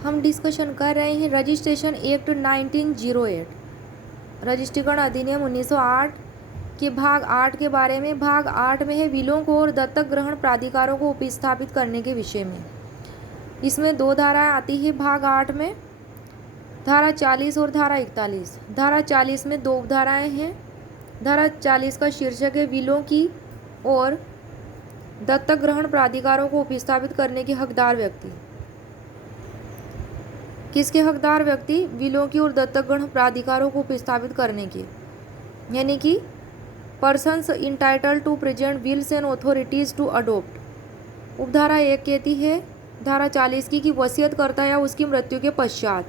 हम डिस्कशन कर रहे हैं रजिस्ट्रेशन एक्ट 1908, रजिस्ट्रीकरण अधिनियम 1908 के भाग 8 के बारे में। भाग 8 में है विलों को और दत्तक ग्रहण प्राधिकारों को उपस्थापित करने के विषय में। इसमें 2 धाराएं आती है भाग 8 में, धारा 40 और धारा 41। धारा 40 में 2 उपधाराएं हैं। धारा 40 का शीर्षक है विलों की और दत्तक ग्रहण प्राधिकारों को उपस्थापित करने के हकदार व्यक्ति। किसके हकदार व्यक्ति? विलों की और दत्तक ग्रहण प्राधिकारों को उपस्थापित करने के, यानी कि persons entitled to present wills and authorities to adopt. उपधारा 1 कहती है धारा 40 की वसीयतकर्ता या उसकी मृत्यु के पश्चात,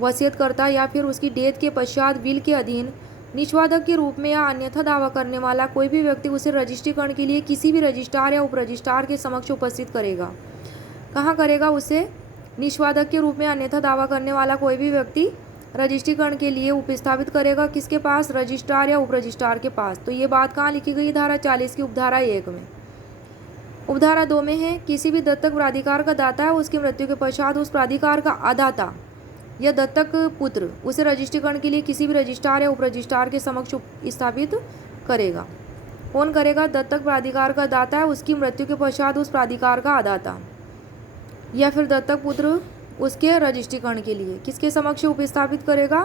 वसीयतकर्ता या फिर उसकी डेथ के पश्चात विल के अधीन निष्वादक के रूप में या अन्यथा दावा करने वाला कोई भी व्यक्ति उसे रजिस्ट्रीकरण के लिए किसी भी रजिस्ट्रार या उप रजिस्ट्रार के समक्ष उपस्थित करेगा। कहाँ करेगा? उसे निष्वादक के रूप में अन्यथा दावा करने वाला कोई भी व्यक्ति रजिस्ट्रीकरण के लिए उपस्थापित करेगा। किसके पास? रजिस्ट्रार या उप रजिस्ट्रार के पास। तो ये बात कहाँ लिखी गई? धारा 40 की उपधारा 1 में। उपधारा 2 में है किसी भी दत्तक प्राधिकार का दाता है उसकी मृत्यु के पश्चात उस प्राधिकार का अदाता या दत्तक पुत्र उसे रजिस्ट्रीकरण के लिए किसी भी रजिस्ट्रार या उप रजिस्ट्रार के समक्ष स्थापित करेगा। कौन करेगा? दत्तक प्राधिकार का दाता है उसकी मृत्यु के पश्चात उस प्राधिकार का अदाता या फिर दत्तक पुत्र उसके रजिस्ट्रीकरण के लिए किसके समक्ष उपस्थापित करेगा?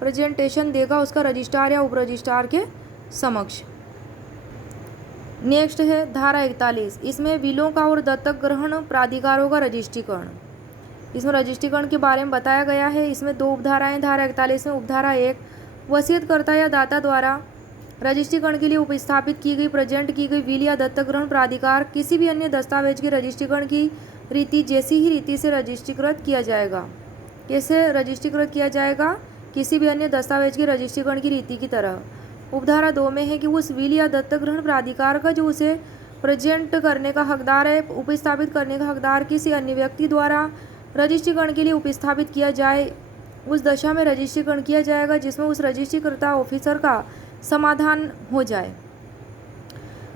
प्रेजेंटेशन देगा उसका रजिस्ट्रार या उप रजिस्ट्रार के समक्ष। नेक्स्ट है धारा 41। इसमें विलों का और दत्तक ग्रहण प्राधिकारों का रजिस्ट्रीकरण, इसमें रजिस्ट्रीकरण के बारे में बताया गया है। इसमें 2 उपधाराएं। धारा 41 में उपधारा 1, वसीयतकर्ता या दाता द्वारा रजिस्ट्रीकरण के लिए उपस्थापित की गई प्रेजेंट की गई विल या दत्तक ग्रहण प्राधिकार किसी भी अन्य दस्तावेज के रजिस्ट्रीकरण की रीति जैसी ही रीति से रजिस्ट्रीकृत किया जाएगा। कैसे रजिस्ट्रीकृत किया जाएगा? किसी भी अन्य दस्तावेज के रजिस्ट्रीकरण की रीति की तरह। उपधारा 2 में है कि उस विल या दत्तक ग्रहण प्राधिकार का जो उसे प्रेजेंट करने का हकदार है, उपस्थापित करने का हकदार किसी अन्य व्यक्ति द्वारा रजिस्ट्रीकरण के लिए उपस्थापित किया जाए, उस दशा में रजिस्ट्रीकरण किया जाएगा जिसमें उस रजिस्ट्रीकर्ता ऑफिसर का समाधान हो जाए।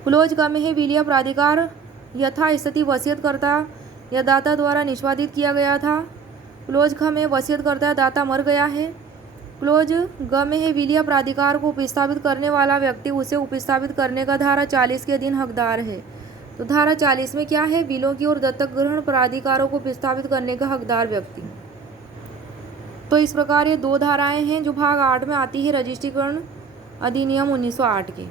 क्लोज ग में है विल या प्राधिकार यथा स्थिति वसीयतकर्ता या दाता द्वारा निष्पादित किया गया था। क्लोज ख में वसीयतकर्ता या दाता मर गया है। क्लोज ग में है विल या प्राधिकार को उपस्थापित करने वाला व्यक्ति उसे उपस्थापित करने का धारा 40 के अधीन हकदार है। तो धारा 40 में क्या है? विलों की और दत्तक ग्रहण प्राधिकारों को उपस्थापित करने का हकदार व्यक्ति। तो इस प्रकार ये 2 धाराएं हैं जो भाग 8 में आती है रजिस्ट्रीकरण अधिनियम 1908 के।